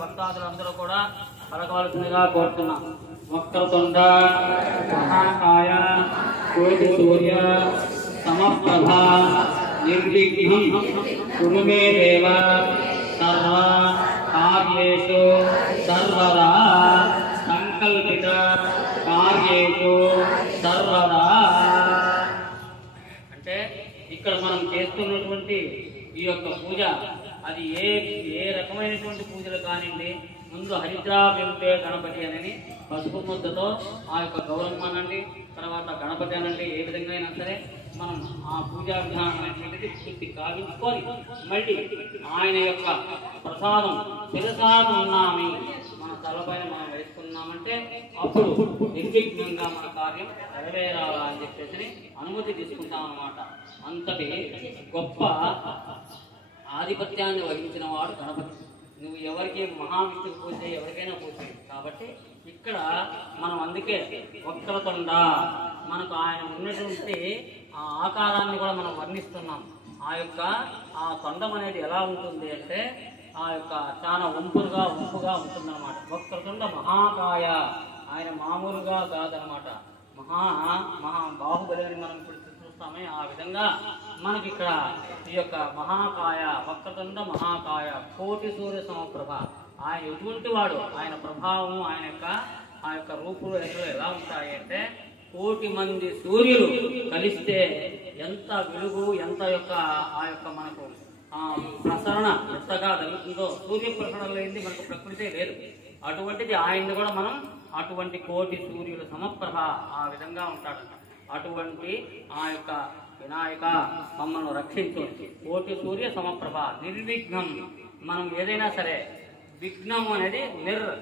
భక్తాదులందరూ కూడా పలకవలసిందిగా కోరుతున్నాం. వక్రతుండ మహాకాయ కోటి సూర్య సమప్రభ నిర్విఘ్నం కురు మే దేవ సర్వ కార్యేషు సర్వదా సంకల్పిత కార్యేషు సర్వదా. అంటే ఇక్కడ మనం చేస్తున్నటువంటి ఈ యొక్క పూజ అది ఏ రకమైనటువంటి పూజలు కానివ్వండి, ముందు హరిద్రాభింపే గణపతి అని పసుపు ముద్దతో ఆ యొక్క గౌరవం అనండి, తర్వాత గణపతి అనండి, ఏ విధంగా అయినా సరే మనం ఆ పూజా విధానం అనేటువంటిది పూర్తి కావించుకొని మళ్ళీ ఆయన యొక్క ప్రసాదం శిరసాగున్నామి మన తలపైన మనం వేసుకున్నామంటే అప్పుడు నిర్విఘ్నంగా మన కార్యం నెరవేరాలా అని చెప్పేసి అనుమతి తీసుకుంటాం అన్నమాట. అంతటి గొప్ప ఆధిపత్యాన్ని వహించిన వాడు గణపతి. నువ్వు ఎవరికి మహావిష్ణువు పూజ ఎవరికైనా పూజ. కాబట్టి ఇక్కడ మనం అందుకే వక్రతుండ మనకు ఆయన ఉన్నటువంటి ఆ ఆకారాన్ని కూడా మనం వర్ణిస్తున్నాం. ఆ యొక్క ఆ తొండం అనేది ఎలా ఉంటుంది అంటే ఆ యొక్క చాలా వంపుగా ఉంటుందన్నమాట. వక్రతుండ మహాకాయ ఆయన మామూలుగా కాదనమాట, మహా బాహుబలి అని మనం ఇప్పుడు చూస్తామే. ఆ విధంగా మనకి ఇక్కడ ఈ యొక్క మహాకాయ వక్రతుండ మహాకాయ కోటి సూర్య సమప్రభ ఆయన ఎటువంటి వాడు, ఆయన ప్రభావం ఆ యొక్క రూపులు ఎలా ఉంటాయి అంటే కోటి మంది సూర్యులు కలిస్తే ఎంత వెలుగు ఎంత ఆ యొక్క మనకు ప్రసరణ ఎంతగా జరుగుతుందో, సూర్య ప్రసరణ లేనిది మనకు ప్రకృతి లేదు. అటువంటిది ఆయన్ని కూడా మనం అటువంటి కోటి సూర్యుల సమప్రభ ఆ విధంగా ఉంటాడంట. అటువంటి ఆ యొక్క వినాయక మమ్మల్ని రక్షించు. కోటి సూర్య సమప్రభ నిర్విఘ్నం. మనం ఏదైనా సరే విఘ్నం అనేది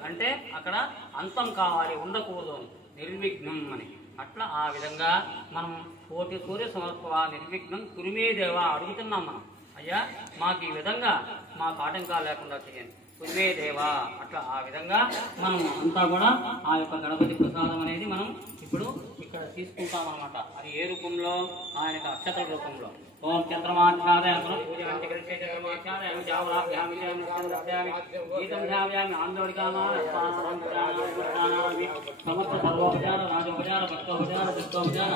అంటే అక్కడ అంతం కావాలి, ఉండకూడదు అని నిర్విఘ్నం అని. అట్లా ఆ విధంగా మనం కోటి సూర్య సమప్రభ నిర్విఘ్నం కురిమే దేవ అడుగుతున్నాం మనం. అయ్యా మాకు ఈ విధంగా మాకు ఆటంకాలు లేకుండా చేయండి కురిమే దేవ. అట్లా ఆ విధంగా మనం అంతా కూడా ఆ యొక్క గణపతి ప్రసాదం అనేది మనం ఇప్పుడు ఇక్కడ తీసుకుంటాం అన్నమాట. అది ఏ రూపంలో? ఆయనకు అక్షతల రూపంలో. ఓం చంద్రమాధ్యాయ సమస్త సర్వోపచార రాజోపచార భక్తోపచార భక్తోపచార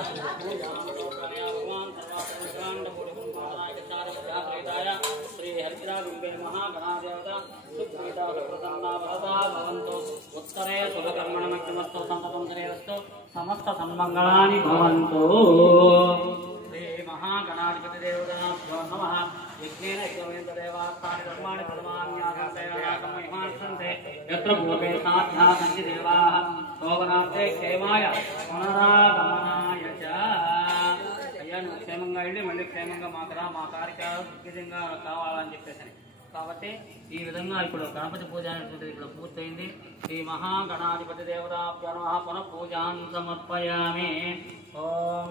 శ్రీ హరిద్రాభింబే మహాగణాదేవత భవంతు. ఉత్తరే శుభకర్మణమస్తు సంతతం శ్రేయస్తు సమస్త సన్మంగళాని భవంతు. శ్రీ మహాగణాధిపతి దేవతాభ్యో నమః. యజ్ఞేన యజ్ఞవేంద్రదేవాస్థాని ధర్మాణి పరమాన్యాసంతే యత్ర భూతే సాధ్యా సంచి దేవాః శోభనార్థే క్షేమాయ పునరాగమనాయ చ. అయ్యా నువ్వు క్షేమంగా వెళ్ళి మళ్ళీ క్షేమంగా మా కార్యక్రమాలు దిగ్విజయంగా కావాలని చెప్పేసి. కాబట్టి ఈ విధంగా ఇప్పుడు గణపతి పూజ అనేటువంటిది ఇక్కడ పూర్తయింది. శ్రీ మహాగణాధిపతి దేవతాభ్యో నమః. పునః పూజాం సమర్పయామి. ఓం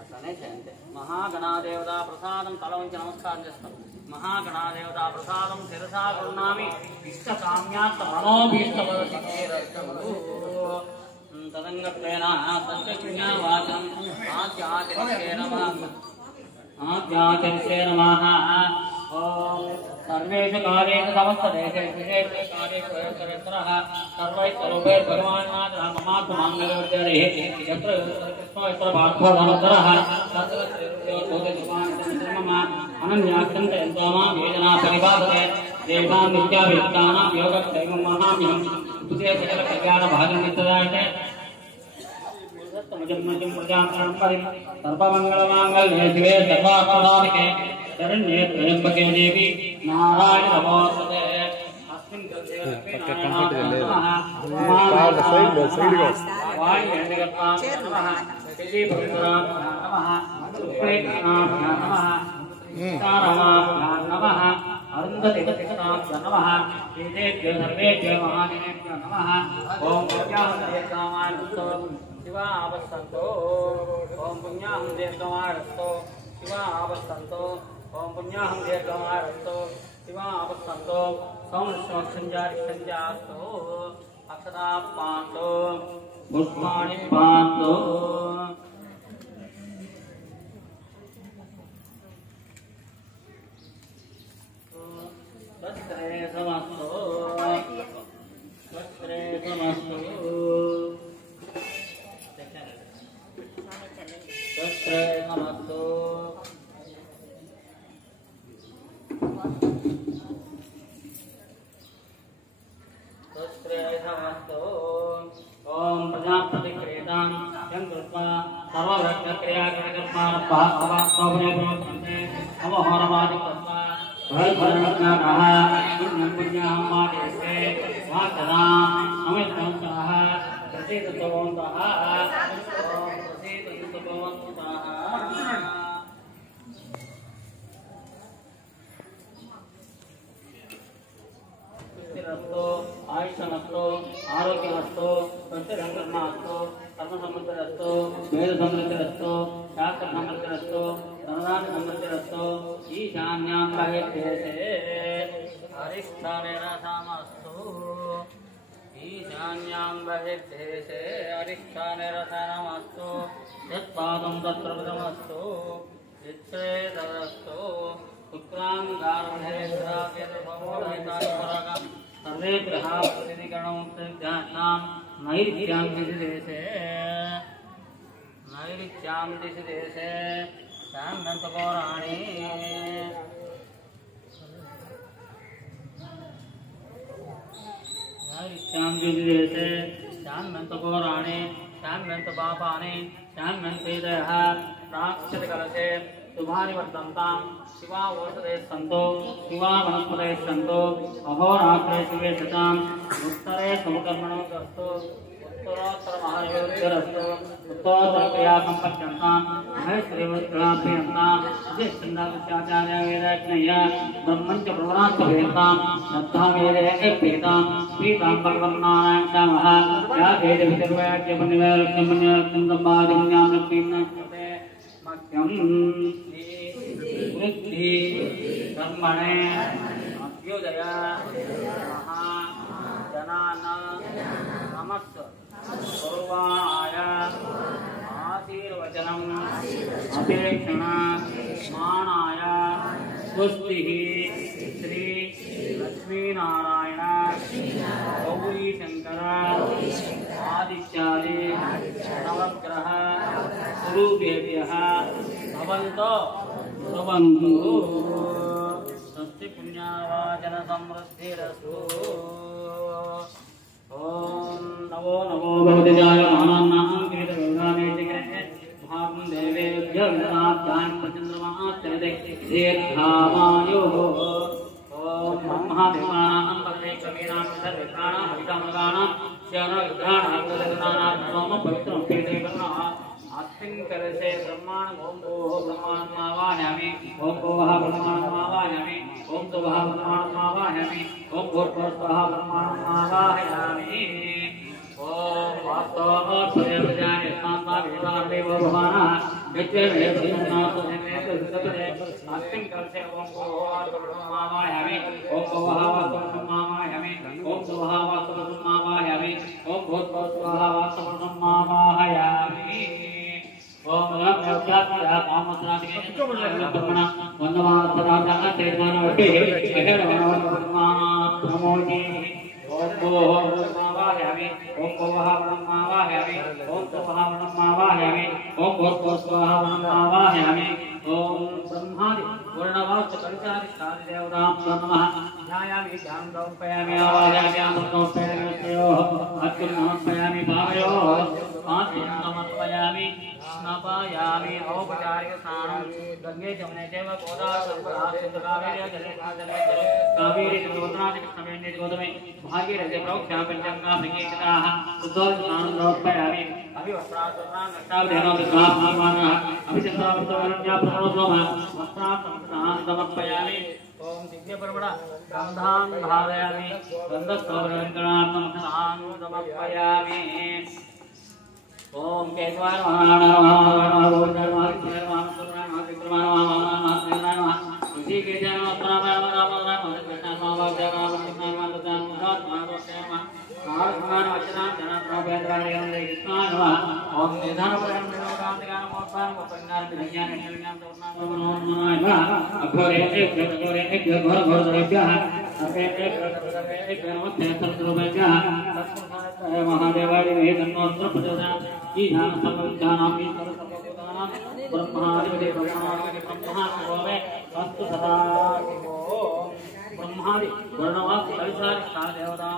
అట్లనే చేయండి. మహాగణాదేవత ప్రసాదం తల వంచి నమస్కారం చేస్తాం. మహాగణాదేవత ప్రసాదం శిరసా గృహ్ణామి ఇష్ట కామ్యార్థ మనోభీష్టవరసిద్ధిరస్తు. తదంగత్వేన సత్యజ్ఞావాచం ఆద్యాచరిష్యే నమః. ఓం సర్వేషు కాలేషు సమస్త దేశేషు విశేషే కాలేషు వయస్కరేశ్వరః సర్వైః స్వరూపైః భగవాన్నాథ మమార్థ మాంగళ్యవర్ధనే యత్ర యత్ర పార్థో ధనోద్ధరః అనన్యాక్షంత యంతోమా వేదనా పరిపాలతే దేశాం నిత్యాభియుక్తానాం యోగక్షేమం మహామ్యం ఉపదే సకల కళ్యాణ భాగం నిత్యదాయతే సర్వమంగళమాంగళ్యే శివే సర్వార్థసాధికే శరణ్యే త్రయంబకే దేవి నారాయణ నమోస్తుతే. అస్మిన్ అరుంధ सप्तदेवताभ्यो नमः एतेभ्यो सर्वेभ्यो महाजनेभ्यो नमः ओम पुण्याहं दीर्घमायुष्तो शिवा अवसन्तो ओम पुण्याहं दीर्घमायुष्तो शिवा अवसन्तो ओम पुण्याहं दीर्घमायुष्तो शिवा अवसन्तो संस्कृतसंजारिसंजास्तो अक्षरा पांतो पुष्पाणि पांतो वस्त्रे समस्तो वस्त्रे समस्तो वस्त्रे समस्तो वस्त्रे समस्तो ओम प्रजापति क्रीडां यंकृत्वा सर्वव्रतक्रियाकर्माणपापवास्तवने प्रवर्तन्ते अवहोरवादिकृत्वा भरभरज्ञानः पुण्यं मादेशे वाचना अमितवन्तः प्रसीदतवन्तः प्रसीदतवन्तः स्थिरस्तु आयुष्यमस्तु आरोग्यमस्तु प्रत्यरङ्गर्मास्तु कर्मसमृद्धिरस्तु वेदसमृद्धिरस्तु शास्त्रसमृद्धिरस्तु धनदानसमृद्धिरस्तु ईशान्यां बहिर्देशे अरिष्ठानिरसमस्तु ईशान्यां बहिर्देशे अरिष्ठानिरसनमस्तु यत्पादं तत्र विदमस्तु चित्रे तदस्तु शुक्रांगारभेद्राव्यभवोदयतापरः सर्वे ग्रहाः प्रतिदिगणं प्रज्ञानां नैऋत्यां दिशि देशे शान्तपौराणि नैऋत्यां दिशि देशे शान्तपौराणि शान्तपापानि शान्तवेदयः प्राक्षतकलशे शुभानि वर्तन्तां शिवा ओषधे सन्तो शिवा वनस्पतये सन्तो अहोरात्रे शिवे शताम् उत्तरे शुभकर्मणो दस्तु उत्तरोत्तर महायोगरस्तु उत्तरोत्तर क्रिया संपद्यन्तां महेश्वरीवत्कलाभ्यन्तां ज्येष्ठन्दाचार्य वेदाज्ञय ब्रह्मञ्च प्रवणात्मभेदां श्रद्धां वेदेभेदां पीतां भगवन्नारायण नमः या वेदविदर्वयाज्ञपन्निवैरक्ष्यमन्यरक्ष्यं सम्पादिन्यां लक्ष्मीं मह्यं वृद्धि कर्मणे अभ्युदय महाजनान नमस्ते पूर्वाय आशीर्वचनम् अपेक्षण मानाय स्वस्तिः श्री लक्ष्मीनारायण गौरी शंकर आदित्यादि नवग्रह स्वरूपेभ्यः भवन्तो भवन्तु स्वस्ति पुण्यावाचन समृद्धिरस्तु ओम नमो नमो भगवते जायमानानां कीर्तनामेतिग्रहे भागं देवेभ्यो विदनाभ्यां प्रचन्द्रमाचरते दीर्घामायुः ओम ब्रह्मादिमानां परमेकवीनां सर्वप्राणां हविषामगानां श्यानविग्रहाणां गदगनानां सोम पवित्रं पीठेकर्णः अस्मिन् कलशे ब्रह्माण ओम भोः ब्रह्माणमावाहयामि ओम भोः ब्रह्माणमावाहयामि ओम सुवः ब्रह्माणमावाहयामि ओम भूर्भुवः ब्रह्माणमावाहयामि ओम वास्तवोत्पदे प्रजाने स्नात्वा वेदादेवो भवानः यज्ञे ब्रह्मनाथो हेमेतुस्तपदे अस्मिन् कलशे ओम भोः ब्रह्माणमावाहयामि ओम भोः ब्रह्माणमावाहयामि ओम सुवः ब्रह्माणमावाहयामि ओम भूर्भुवः ब्रह्माणमावाहयामि ओम नमः कामत्रादिके ब्रह्मणा वन्दमानपदार्थाः तेजमानवटे अहेरवनमोदि ओम भोः ब्रह्मावाहयामि ओम भोः ब्रह्मावाहयामि ओम सुवः ब्रह्मावाहयामि ओम भूर्भुवः ब्रह्मावाहयामि ओम ब्रह्मादि वर्णवाच परिचारितादि देवताभ्यो नमः ध्यायामि ध्यानं समर्पयामि आवाहयामि समर्पयामि त्रयोः अग्निं समर्पयामि भावयोः आत्मं समर्पयामि स्नापयामि औपचारिक स्नानं गंगे जमुने चैव गोदावरी कावेरी जले कावेरी जलोदरादि कृष्णवेण्ये गोदमे भागीरथी प्रोक्ष्या पञ्चगंगा भृगीकृताः शुद्धोदक स्नानं समर्पयामि अभिवस्त्रासुरान् नष्टावधेनो विद्वांसमानः अभिचन्द्रावृतवरण्या प्रवणोत्तमः वस्त्रान् समर्पयामि ओम दिव्यपरमणा गंधां धारयामि गंधस्वरंकणात्मकं समर्पयामि ओम केशवाय महादेवाय ब्रह्मादि ब्रह्मादि वर्णवास देवता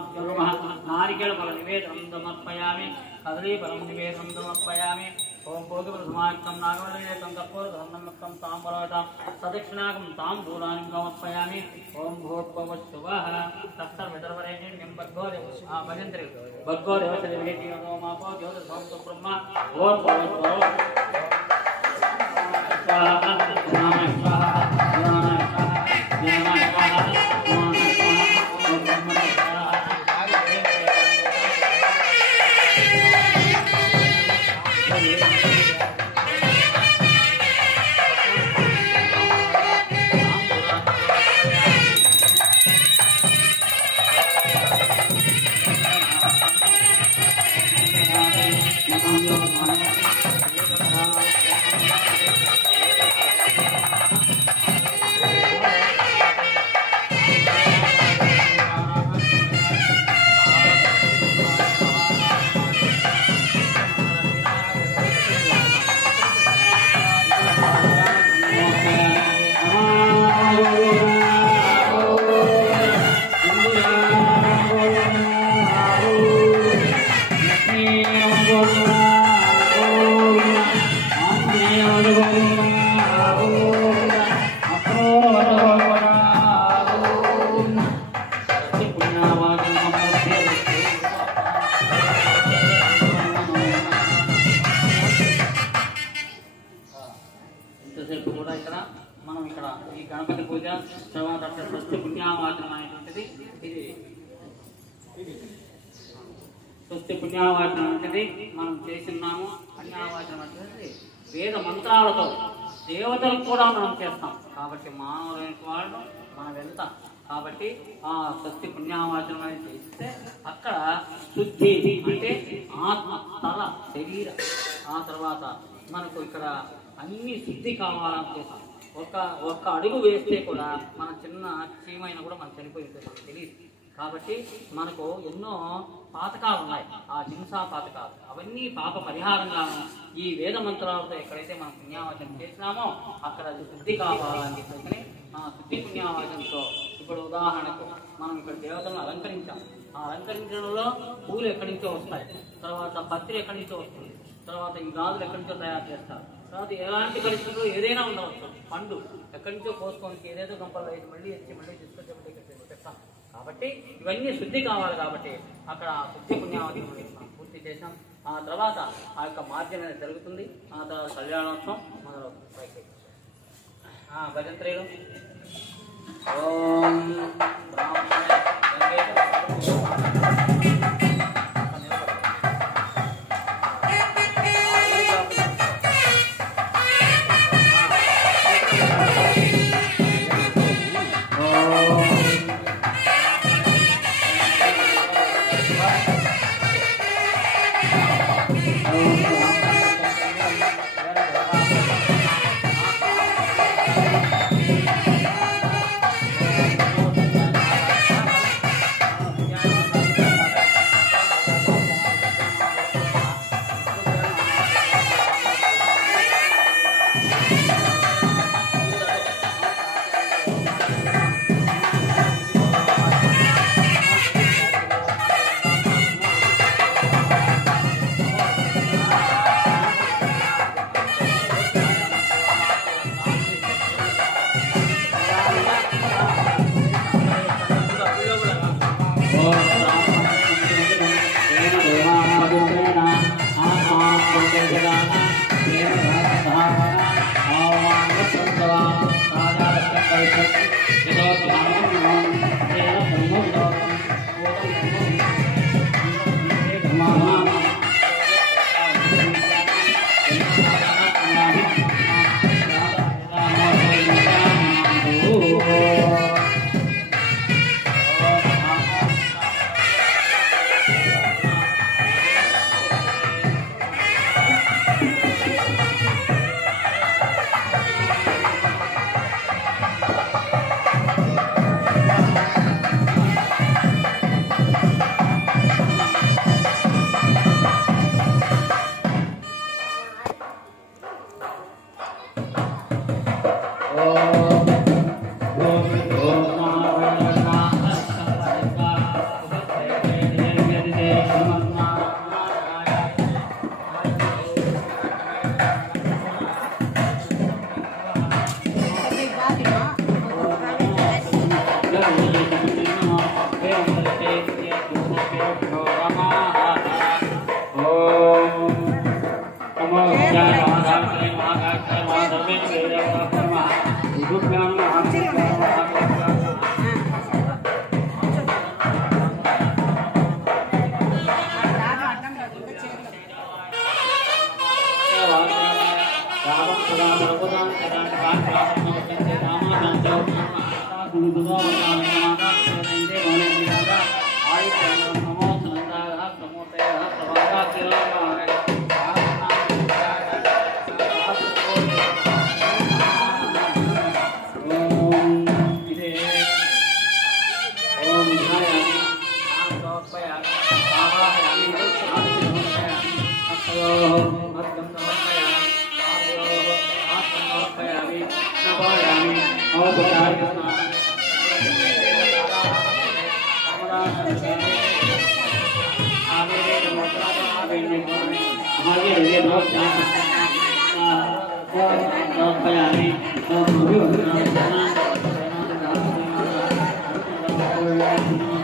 नारिकेल फल निवेदन समर्पयामि कदली फलम निवेदन समर्पयामि ओम भोगप्रसमाक्तं नागवल्लेकं कर्पूरधर्ममुक्तं ताम्बूलवटं सदक्षिणाकं ताम्बूलानि समर्पयामि ओम भूर्भुवस्सुवः तत्सर्वधर्मरेण्यं भजन्ते भगवो देवस्य मापो ज्योतिषं ब्रह्म भूर्भुवस्सुवः स्वाहा स्वाहा स्वाहा गणपति पूज తర్వాత స్వస్తి పుణ్యావాచనం అనేటువంటిది ఇది స్వస్తి పుణ్యావాచనం అనేది మనం చేస్తున్నాము. పుణ్యావాచనం అనేది వేద మంత్రాలతో దేవతలకు కూడా మనం చేస్తాం కాబట్టి మానవులైన వాళ్ళు మనం వెళ్తాం కాబట్టి ఆ స్వస్తి పుణ్యావాచనం అనేది చేస్తే అక్కడ శుద్ధి అంటే ఆత్మ తల శరీర ఆ తర్వాత మనకు ఇక్కడ అన్ని శుద్ధి కావాలని చేస్తాం. ఒక్క అడుగు వేస్తే కూడా మన చిన్న చీమైనా కూడా మనకు చనిపోయింది మనకు తెలియదు. కాబట్టి మనకు ఎన్నో పాతకాలు ఉన్నాయి, ఆ హింసా పాతకాలు అవన్నీ పాప పరిహారంగాను ఈ వేద మంత్రాలతో ఎక్కడైతే మనం పుణ్యావాచనం చేసినామో అక్కడ అది శుద్ధి కావాలని చెప్పి ఆ శుద్ధి పుణ్యావాచనంతో ఇప్పుడు ఉదాహరణకు మనం ఇక్కడ దేవతలను అలంకరించాం. ఆ అలంకరించడంలో పూలు ఎక్కడి నుంచో వస్తాయి, తర్వాత పత్రి ఎక్కడి నుంచో వస్తుంది, తర్వాత ఈ గాజులు ఎక్కడి నుంచో తయారు చేస్తారు, తర్వాత ఎలాంటి పరిస్థితుల్లో ఏదైనా ఉండవచ్చు, పండు ఎక్కడి నుంచో పోసుకోనికి ఏదేదో గంపల్లో వేసి మళ్ళీ ఎత్తి మళ్ళీ తీసుకొచ్చి మళ్ళీ పెట్టాం. కాబట్టి ఇవన్నీ శుద్ధి కావాలి కాబట్టి అక్కడ శుద్ధి పుణ్యావతి పూర్తి చేసాం. ఆ తర్వాత ఆ యొక్క మార్గం అనేది జరుగుతుంది. ఆ తర్వాత కళ్యాణోత్సవం మొదలవుతుంది. భజంత్రేయులు ఓం Thank you.